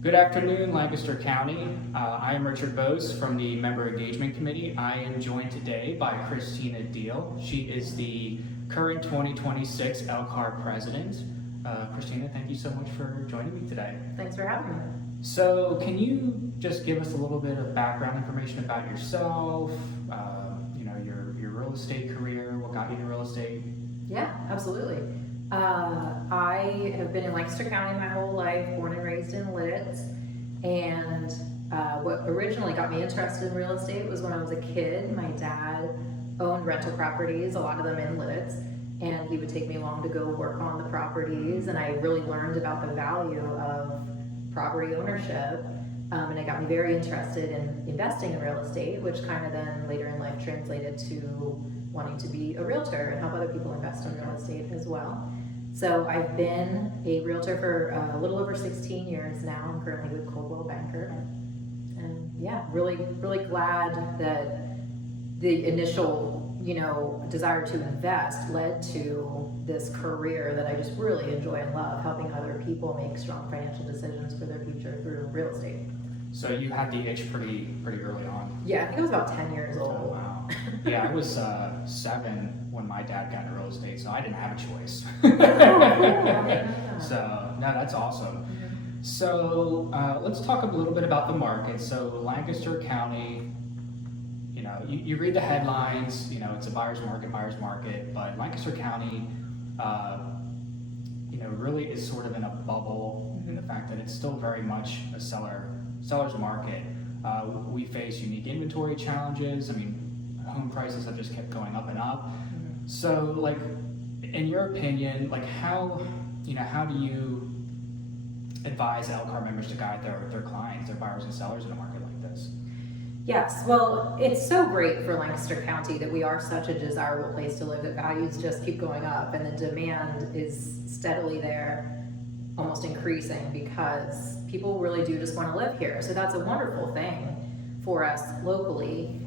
Good afternoon, Lancaster County. I am Richard Bose from the Member Engagement Committee. I am joined today by Chrsitina Diehl. She is the current 2026 LCAR president. Chrsitina, thank you so much for joining me today. Thanks for having me. So, can you just give us a little bit of background information about yourself, your real estate career, what got you into real estate? Yeah, absolutely. I have been in Lancaster County my whole life, born and raised in Lidditz. And what originally got me interested in real estate was when I was a kid. My dad owned rental properties, a lot of them in Lidditz, and he would take me along to go work on the properties. And I really learned about the value of property ownership. And it got me very interested in investing in real estate, which kind of then later in life translated to wanting to be a realtor and help other people invest in real estate as well. So I've been a realtor for a little over 16 years now. I'm currently with Coldwell Banker. And yeah, really, really glad that the initial, desire to invest led to this career that I just really enjoy and love, helping other people make strong financial decisions for their future through real estate. So you had the itch pretty early on. Yeah, I think I was about 10 years old. Oh, wow. Yeah, I was 7 when my dad got into real estate, so I didn't have a choice. So, no, that's awesome. Mm-hmm. So, let's talk a little bit about the market. So, Lancaster County, you read the headlines, it's a buyer's market, but Lancaster County, really is sort of in a bubble in the fact that it's still very much a seller's market. We face unique inventory challenges. I mean, home prices have just kept going up and up. Mm-hmm. So, in your opinion, how do you advise LCAR members to guide their clients, their buyers and sellers in a market like this? Yes, well, it's so great for Lancaster County that we are such a desirable place to live, that values just keep going up and the demand is steadily there, almost increasing, because people really do just want to live here. So that's a wonderful thing for us locally.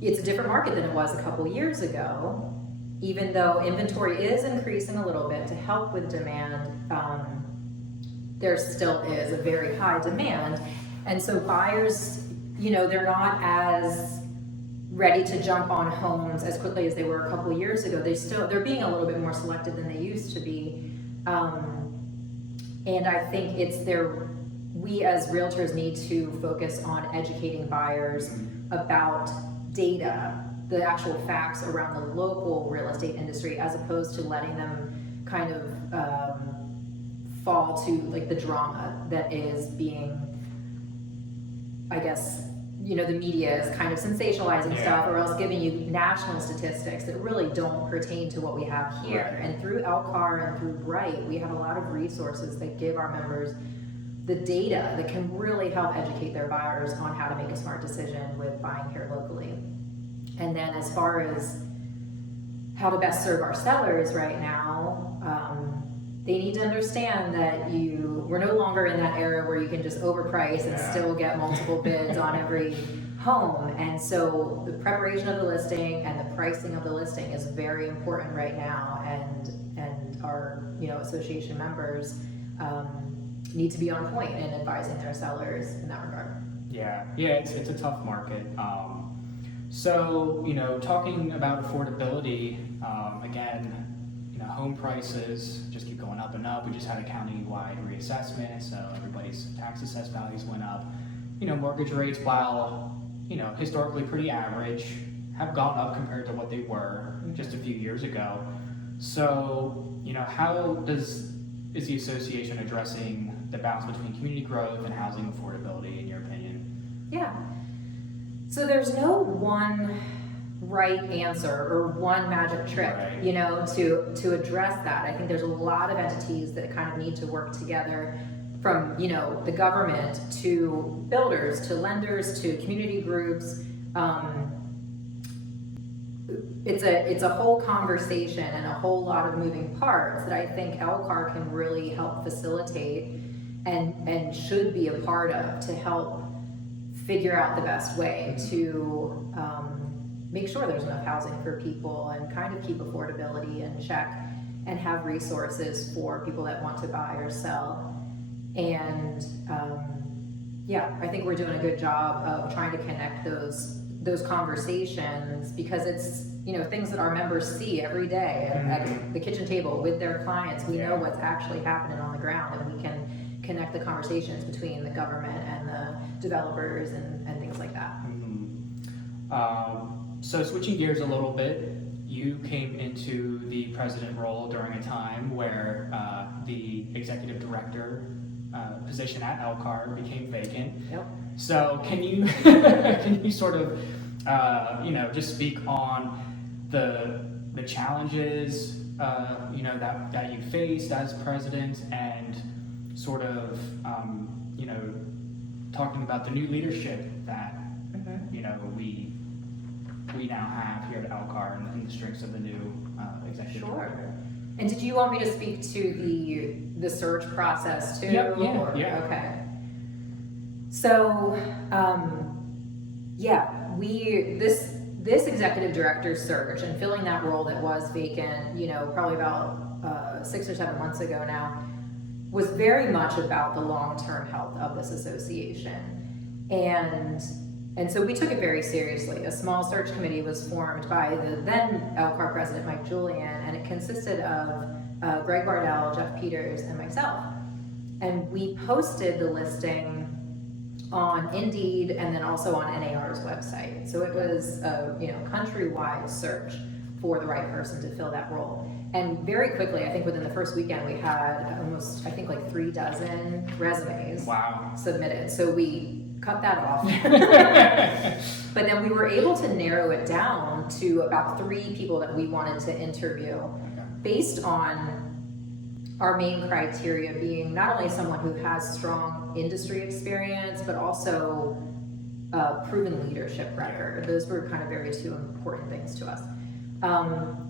It's a different market than it was a couple years ago, even though inventory is increasing a little bit to help with demand. There still is a very high demand, and so buyers, they're not as ready to jump on homes as quickly as they were a couple of years ago. They're being a little bit more selective than they used to be, and I think we as realtors need to focus on educating buyers about data, the actual facts around the local real estate industry, as opposed to letting them kind of fall to the drama that is being, I guess, the media is kind of sensationalizing stuff, or else giving you national statistics that really don't pertain to what we have here. And through LCAR and through Bright, we have a lot of resources that give our members the data that can really help educate their buyers on how to make a smart decision with buying here locally. And then as far as how to best serve our sellers right now, they need to understand that we're no longer in that era where you can just overprice and still get multiple bids on every home. And so the preparation of the listing and the pricing of the listing is very important right now, and our association members need to be on point in advising their sellers in that regard. Yeah, it's a tough market. So, talking about affordability, again, home prices just keep going up and up. We just had a county-wide reassessment, so everybody's tax assessed values went up. Mortgage rates, while, historically pretty average, have gone up compared to what they were just a few years ago. So, how is the association addressing the balance between community growth and housing affordability, in your opinion? Yeah. So there's no one right answer or one magic trick, to address that. I think there's a lot of entities that kind of need to work together, from the government to builders to lenders to community groups. It's a whole conversation and a whole lot of moving parts that I think LCAR can really help facilitate and should be a part of, to help figure out the best way to make sure there's enough housing for people and kind of keep affordability in check. and have resources for people that want to buy or sell. And yeah, I think we're doing a good job of trying to connect those conversations, because it's, you know, things that our members see every day at the kitchen table with their clients. We know what's actually happening on the ground, and we can connect the conversations between the government and the developers and things like that. So switching gears a little bit, you came into the president role during a time where the executive director position at LCAR became vacant. Yep. So can you can you sort of you know, just speak on the challenges you know, that you faced as president, and sort of you know, talking about the new leadership that you know, we now have here at LCAR, and the strengths of the new executive director. And did you want me to speak to the search process too? Yep, yeah. Okay. So, yeah, this executive director search and filling that role that was vacant, you know, probably about 6 or 7 months ago now, was very much about the long-term health of this association. And so we took it very seriously. A small search committee was formed by the then LCAR president, Mike Julian, and it consisted of Greg Bardell, Jeff Peters, and myself. And we posted the listing on Indeed and then also on NAR's website. So it was a, you know, countrywide search for the right person to fill that role. And very quickly, I think within the first weekend, we had almost, I think, like 36 resumes submitted. So we cut that off. But then we were able to narrow it down to about 3 people that we wanted to interview, based on our main criteria being not only someone who has strong industry experience, but also a proven leadership record. Those were kind of very 2 important things to us.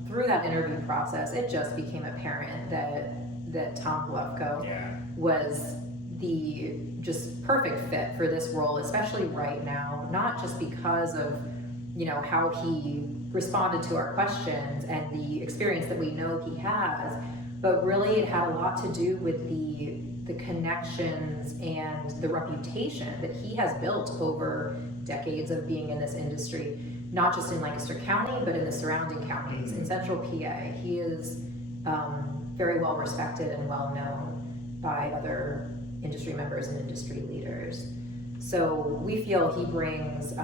Through that interview process, it just became apparent that Tom Bluffko was the just perfect fit for this role, especially right now, not just because of, you know, how he responded to our questions and the experience that we know he has, but really it had a lot to do with the connections and the reputation that he has built over decades of being in this industry, not just in Lancaster County, but in the surrounding counties. In Central PA, he is very well respected and well known by other industry members and industry leaders. So we feel he brings,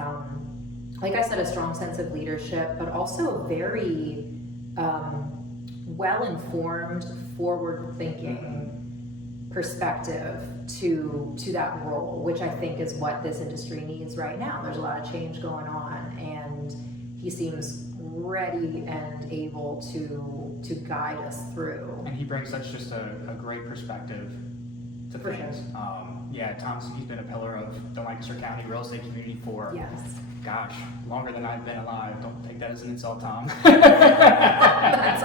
like I said, a strong sense of leadership, but also a very well-informed, forward-thinking perspective to that role, which I think is what this industry needs right now. There's a lot of change going on, and he seems ready and able to guide us through. And he brings such just a great perspective to things. Yeah, he's been a pillar of the Lancaster County real estate community for, gosh, longer than I've been alive. Don't take that as an insult, Tom. That's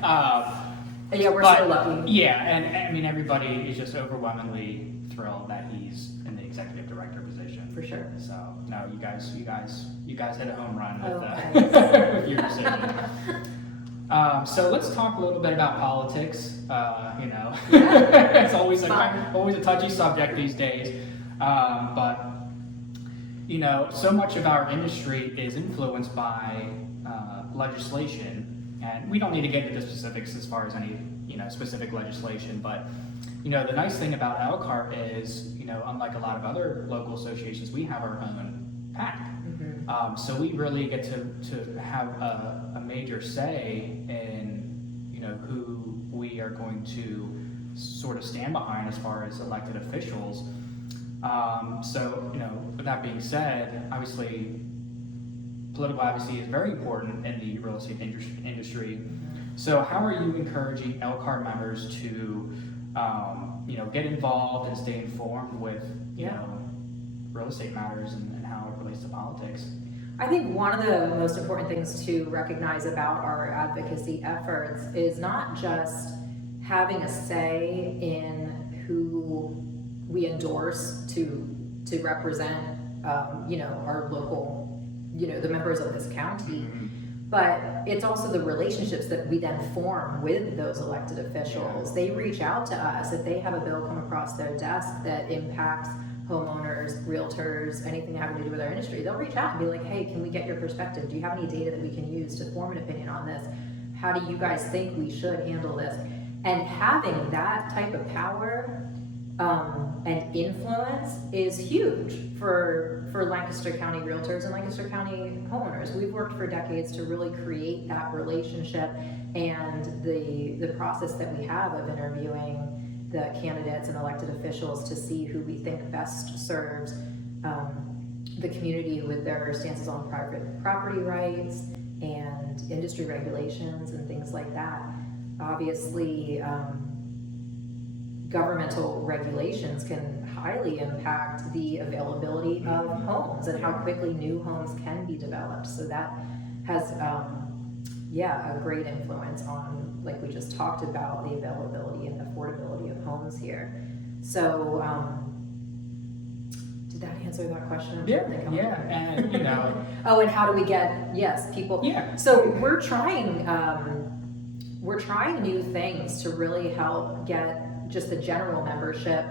awesome. Yeah, we're so lucky. Yeah, and I mean, everybody is just overwhelmingly thrilled that he's in the executive director position. For sure. So no, you guys hit a home run with, with your decision. So let's talk a little bit about politics. You know, it's always a touchy subject these days. But you know, so much of our industry is influenced by legislation. And we don't need to get into the specifics as far as any, you know, specific legislation, but, you know, the nice thing about LCAR is, you know, unlike a lot of other local associations, we have our own PAC. So we really get to have a major say in, you know, who we are going to sort of stand behind as far as elected officials. So, you know, with that being said, obviously, political advocacy is very important in the real estate industry. So how are you encouraging LCAR members to, you know, get involved and stay informed with, you know, real estate matters and how it relates to politics? I think one of the most important things to recognize about our advocacy efforts is not just having a say in who we endorse to represent, you know, our local, you know, the members of this county, But it's also the relationships that we then form with those elected officials. They reach out to us if they have a bill come across their desk that impacts homeowners, realtors, anything having to do with our industry. They'll reach out and be like, hey, can we get your perspective? Do you have any data that we can use to form an opinion on this? How do you guys think we should handle this? And having that type of power and influence is huge for Lancaster County realtors and Lancaster County homeowners. We've worked for decades to really create that relationship, and the process that we have of interviewing the candidates and elected officials to see who we think best serves the community with their stances on private property rights and industry regulations and things like that. Obviously, governmental regulations can highly impact the availability of homes and how quickly new homes can be developed. So that has, a great influence on, like we just talked about, the availability and affordability of homes here. So, did that answer that question? Yeah, and Oh, and how do we get, people. Yeah. So we're trying new things to really help get just the general membership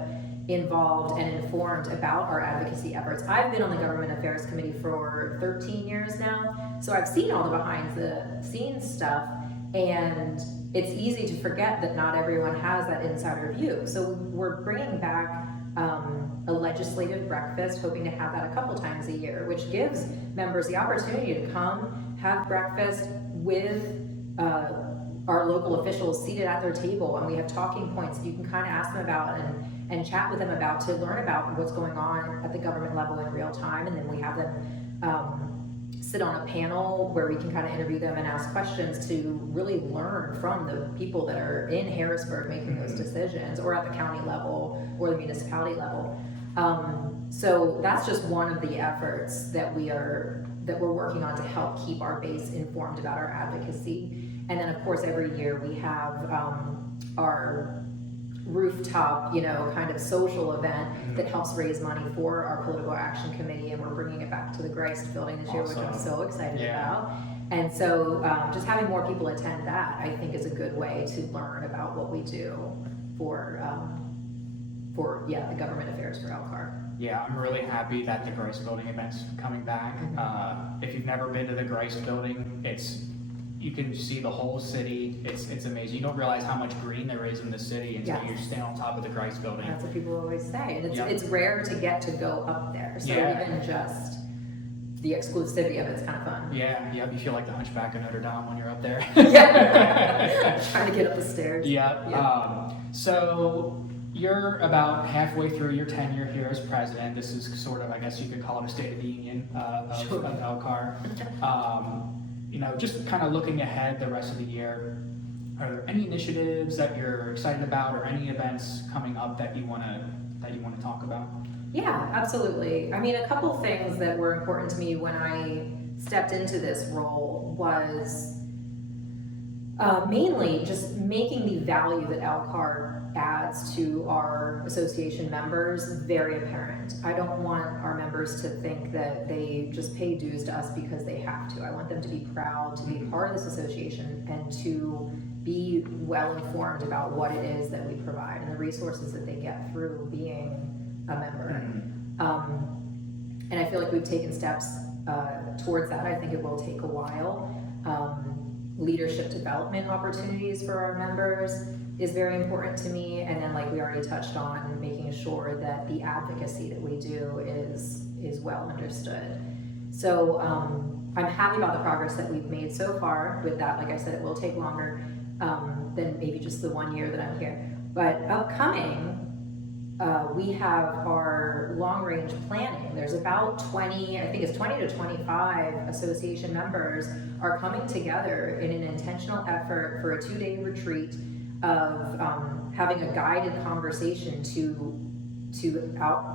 involved and informed about our advocacy efforts. I've been on the Government Affairs Committee for 13 years now, so I've seen all the behind the scenes stuff, and it's easy to forget that not everyone has that insider view. So we're bringing back a legislative breakfast, hoping to have that a couple times a year, which gives members the opportunity to come have breakfast with our local officials seated at their table, and we have talking points that you can kind of ask them about and chat with them about to learn about what's going on at the government level in real time. And then we have them sit on a panel where we can kind of interview them and ask questions to really learn from the people that are in Harrisburg making those decisions, or at the county level or the municipality level. So that's just one of the efforts that we're working on to help keep our base informed about our advocacy. And then, of course, every year we have our rooftop, kind of social event that helps raise money for our political action committee, and we're bringing it back to the Grist building this year, which I'm so excited about. And so just having more people attend that, I think, is a good way to learn about what we do for the government affairs for LCAR. Yeah, I'm really happy that the Grist building event's coming back. If you've never been to the Grist building, you can see the whole city. It's amazing. You don't realize how much green there is in the city until you stand on top of the Grist building. That's what people always say. And it's rare to get to go up there. So even just the exclusivity of it's kind of fun. Yeah, you feel like the Hunchback of Notre Dame when you're up there. Trying to get up the stairs. So you're about halfway through your tenure here as president. This is sort of, I guess you could call it a State of the Union of LCAR. Just kind of looking ahead the rest of the year, are there any initiatives that you're excited about, or any events coming up that you want to talk about? Yeah, absolutely. I mean, a couple things that were important to me when I stepped into this role was mainly just making the value that LCAR adds to our association members very apparent. I don't want our members to think that they just pay dues to us because they have to. I want them to be proud to be part of this association and to be well informed about what it is that we provide and the resources that they get through being a member. And I feel like we've taken steps towards that. I think it will take a while. Leadership development opportunities for our members is very important to me, and then, like we already touched on, making sure that the advocacy that we do is well understood. So I'm happy about the progress that we've made so far with that. Like I said, it will take longer than maybe just the 1 year that I'm here. But upcoming, we have our long-range planning. There's about 20 to 25 association members are coming together in an intentional effort for a 2-day retreat of having a guided conversation to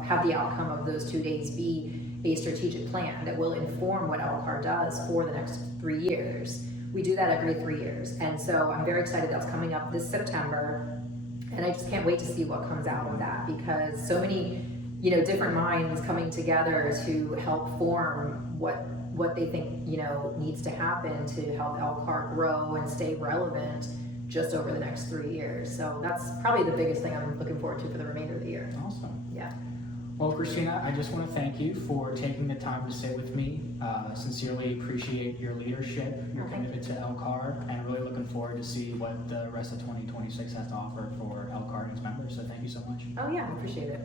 have the outcome of those 2 days be a strategic plan that will inform what LCAR does for the next 3 years. We do that every 3 years, and so I'm very excited that's coming up this September. And I just can't wait to see what comes out of that, because so many, different minds coming together to help form what what they think, you know, needs to happen to help LCAR grow and stay relevant just over the next 3 years. So that's probably the biggest thing I'm looking forward to for the remainder of the year. Awesome. Yeah. Well, Chrsitina, I just want to thank you for taking the time to sit with me. Sincerely appreciate your leadership, your Oh, thank commitment to LCAR, and really looking forward to see what the rest of 2026 has to offer for LCAR and its members. So thank you so much. Oh yeah, I appreciate it.